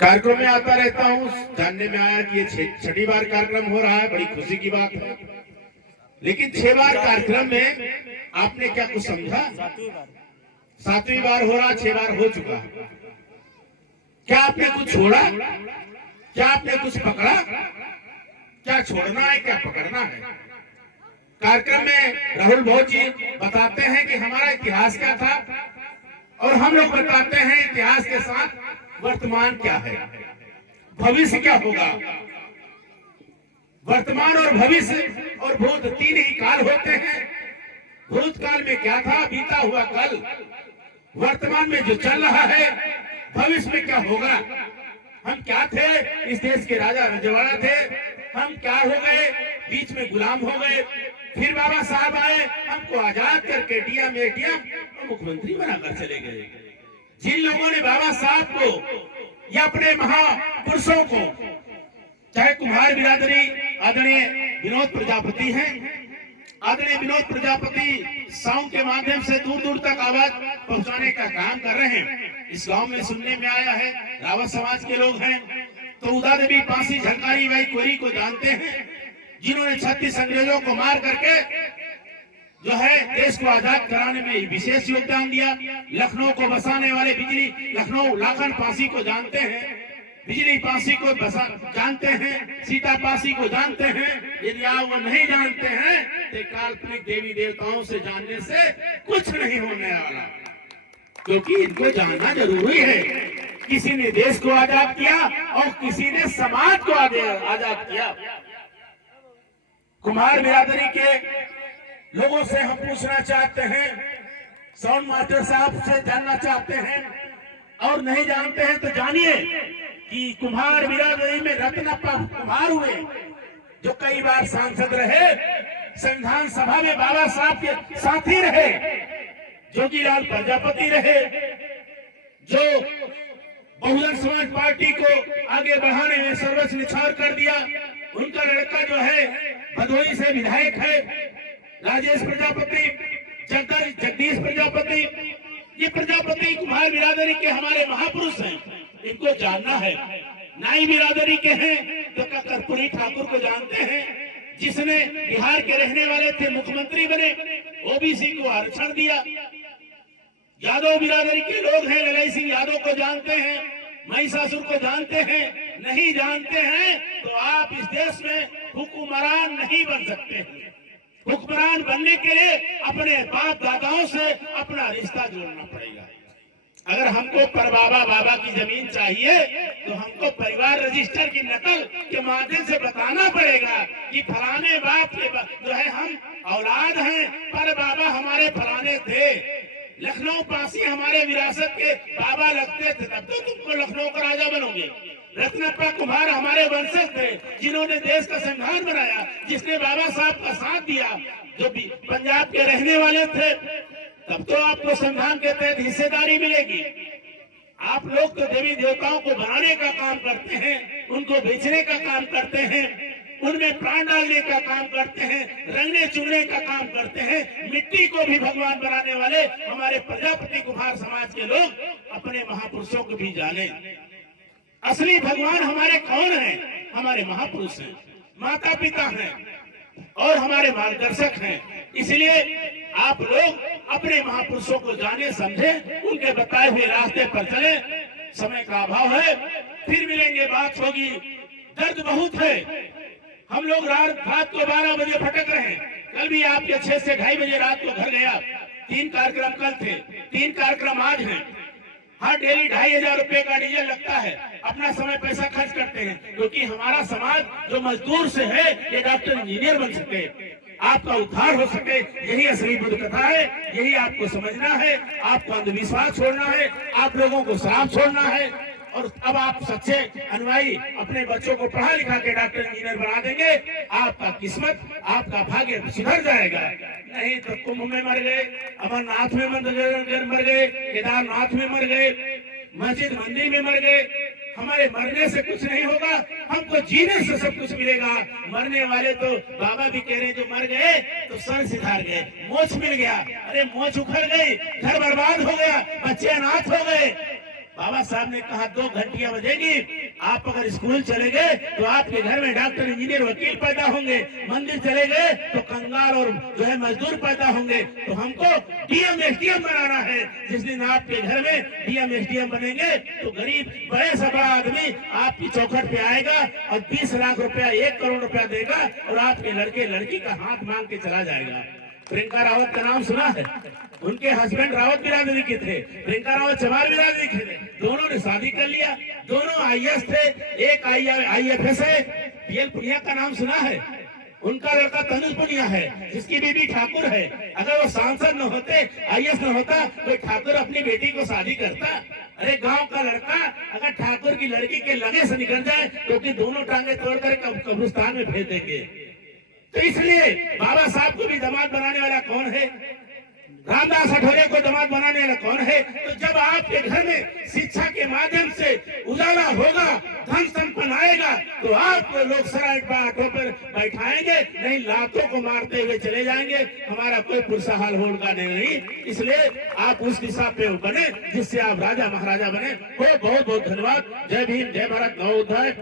कार्यक्रम में आता रहता हूँ, जानने में आया कि ये छठी बार कार्यक्रम हो रहा है, बड़ी खुशी की बात है। लेकिन 6 बार कार्यक्रम में आपने क्या कुछ समझा? 7वीं बार हो रहा, 6 बार हो चुका। क्या आपने कुछ छोड़ा? क्या आपने कुछ पकड़ा? क्या छोड़ना है, क्या पकड़ना है? कार्यक्रम में राहुल भोज जी बताते हैं कि हमारा इतिहास क्या था, और हम लोग बताते हैं इतिहास के साथ वर्तमान क्या है, भविष्य क्या होगा। वर्तमान और भविष्य और भूत 3 ही काल होते हैं। भूतकाल में क्या था, बीता हुआ कल। वर्तमान में जो चल रहा है, भविष्य में क्या होगा। हम क्या थे? इस देश के राजा रजवाड़ा थे। हम क्या हो गए? बीच में गुलाम हो गए। फिर बाबा साहब आए, हमको आजाद करके डीएम एटीएम मुख्यमंत्री बनाकर चले गए। जिन लोगों ने बाबा साहब को या अपने महापुरुषों को, चाहे कुम्हार बिरादरी आदरणीय विनोद प्रजापति हैं, आदरणीय विनोद प्रजापति साउंड के माध्यम से दूर दूर तक आवाज पहुंचाने का काम कर रहे हैं। इस गांव में सुनने में आया है रावत समाज के लोग हैं, तो उदा देवी पासी झंकारी बाई कोरी को जानते हैं, जिन्होंने 36 अंग्रेजों को मार करके जो है देश को आजाद कराने में विशेष योगदान दिया। लखनऊ को बसाने वाले बिजली लखनऊ लाखन पासी को जानते हैं, बिजली पासी को जानते हैं, सीता पासी को जानते हैं। यदि आप वो नहीं जानते हैं तो काल्पनिक देवी देवताओं से जानने से कुछ नहीं होने वाला, क्योंकि इनको जानना जरूरी है। किसी ने देश को आजाद किया और किसी ने समाज को आजाद किया। कुम्हार बिरादरी के लोगों से हम पूछना चाहते हैं, साउंड मास्टर साहब से जानना चाहते हैं, और नहीं जानते हैं तो जानिए कि कुम्हार बिरादरी में रत्नप्पा कुम्हार हुए, जो कई बार सांसद रहे, संविधान सभा में बाबा साहब के साथी रहे, जोगीलाल प्रजापति रहे, जो बहुजन समाज पार्टी को आगे बढ़ाने में सर्वस्व निछावर कर दिया। उनका लड़का जो है भदोही से विधायक है, राजेश प्रजापति, जगदीश प्रजापति। ये प्रजापति कुम्हार बिरादरी के हमारे महापुरुष हैं, इनको जानना है। नाई बिरादरी के हैं तो कर्पूरी ठाकुर को जानते हैं, जिसने बिहार के रहने वाले थे, मुख्यमंत्री बने, ओबीसी को आरक्षण दिया। यादव बिरादरी के लोग हैं, ललाई सिंह यादव को जानते हैं, महिषासुर को जानते हैं। नहीं जानते हैं तो आप इस देश में हुक्मरान नहीं बन सकते। हुक्मरान बनने के लिए अपने बाप दादाओं से अपना रिश्ता जोड़ना पड़ेगा। अगर हमको परबाबा बाबा की जमीन चाहिए तो हमको परिवार रजिस्टर की नकल के माध्यम से बताना पड़ेगा कि फलाने बाप के जो है हम औलाद हैं, पर बाबा हमारे फलाने थे, लखनऊ पासी हमारे विरासत के बाबा लगते थे, तब तो तुमको लखनऊ का राजा बनोगे। रत्नप्पा कुम्हार हमारे वंशज थे, जिन्होंने देश का संविधान बनाया, जिसने बाबा साहब का साथ दिया, जो भी पंजाब के रहने वाले थे, तब तो आपको संविधान के तहत हिस्सेदारी मिलेगी। आप लोग तो देवी देवताओं को बनाने का काम करते हैं, उनको बेचने का काम करते हैं, उनमें प्राण डालने का काम करते हैं, रंगने चुनने का काम करते हैं। मिट्टी को भी भगवान बनाने वाले हमारे प्रजापति कुम्हार समाज के लोग अपने महापुरुषों को भी जाने। असली भगवान हमारे कौन हैं? हमारे महापुरुष हैं, माता पिता हैं और हमारे मार्गदर्शक हैं। इसलिए आप लोग अपने महापुरुषों को जाने, समझे, उनके बताए हुए रास्ते पर चले। समय का अभाव है, फिर मिलेंगे, बात होगी। दर्द बहुत है। हम लोग रात को 12 बजे भटक रहे हैं। कल भी आपके 6 से 2:30 बजे रात को घर गया। 3 कार्यक्रम कल थे, 3 कार्यक्रम आज हैं। हर डेली 2,500 रुपए का डीजल लगता है। अपना समय पैसा खर्च करते हैं, क्योंकि हमारा समाज जो मजदूर से है, ये डॉक्टर इंजीनियर बन सके, आपका उद्धार हो सके। यही असली बुद्ध कथा है, यही आपको समझना है। आपको अंधविश्वास छोड़ना है, आप लोगों को श्राप छोड़ना है। और अब आप सच्चे अनुयायी अपने बच्चों को पढ़ा लिखा के डॉक्टर इंजीनियर बना देंगे, आपका किस्मत, आपका भाग्य सुधर जाएगा। नहीं तो कुंभ में मर गए, अमरनाथ में मर गए, केदारनाथ में मर गए, मस्जिद मंदिर में मर गए। हमारे मरने से कुछ नहीं होगा, हमको जीने से सब कुछ मिलेगा। मरने वाले तो बाबा भी कह रहे, जो मर गए तो सर सिधार गए, मोछ मिल गया। अरे मोछ उखड़ गई, घर बर्बाद हो गया, बच्चे अनाथ हो गए, बाबा साहब ने कहा 2 घंटियां बजेगी, आप अगर स्कूल चले गए तो आपके घर में डॉक्टर, इंजीनियर, वकील पैदा होंगे। मंदिर चले गए तो कंगाल और जो है मजदूर पैदा होंगे। तो हमको डीएम एसडीएम बनाना है। जिस दिन आपके घर में डीएम एसडीएम बनेंगे तो गरीब बड़े से बड़ा आदमी आपकी चौखट पे आएगा और 20 लाख रुपया, 1 करोड़ रुपया देगा और आपके लड़के लड़की का हाथ मांग के चला जाएगा। प्रियंका रावत का नाम सुना है? उनके हस्बैंड रावत बिरादरी के थे, प्रियंका रावत चमार बिरादरी के थे। दोनों ने शादी कर लिया, दोनों आईएएस थे, एक आईएफएस है। पीएल पुनिया का नाम सुना है? उनका लड़का तनुज पुनिया है, जिसकी बीबी ठाकुर है। अगर वो सांसद न होते, आईएएस न होता, तो ठाकुर अपनी बेटी को शादी करता? अरे गांव का लड़का अगर ठाकुर की लड़की के लगे से निकल जाए तो कि दोनों टांगे तोड़कर कब्रिस्तान में भेज देंगे। तो इसलिए बाबा साहब को भी दामाद बनाने वाला कौन है? रामदास अठौरे को दामाद बनाने वाला कौन है? तो जब आपके घर में शिक्षा के माध्यम से उजाला होगा, धन संपन्न आएगा, तो आपको लोग सराय बाटों पर बैठाएंगे, नहीं लातों को मारते हुए चले जाएंगे। हमारा कोई पुरसा हाल होगा नहीं। इसलिए आप उस दिशा पे बने जिससे आप राजा महाराजा बने। बहुत बहुत धन्यवाद। जय भीम, जय भारत, नवोदय।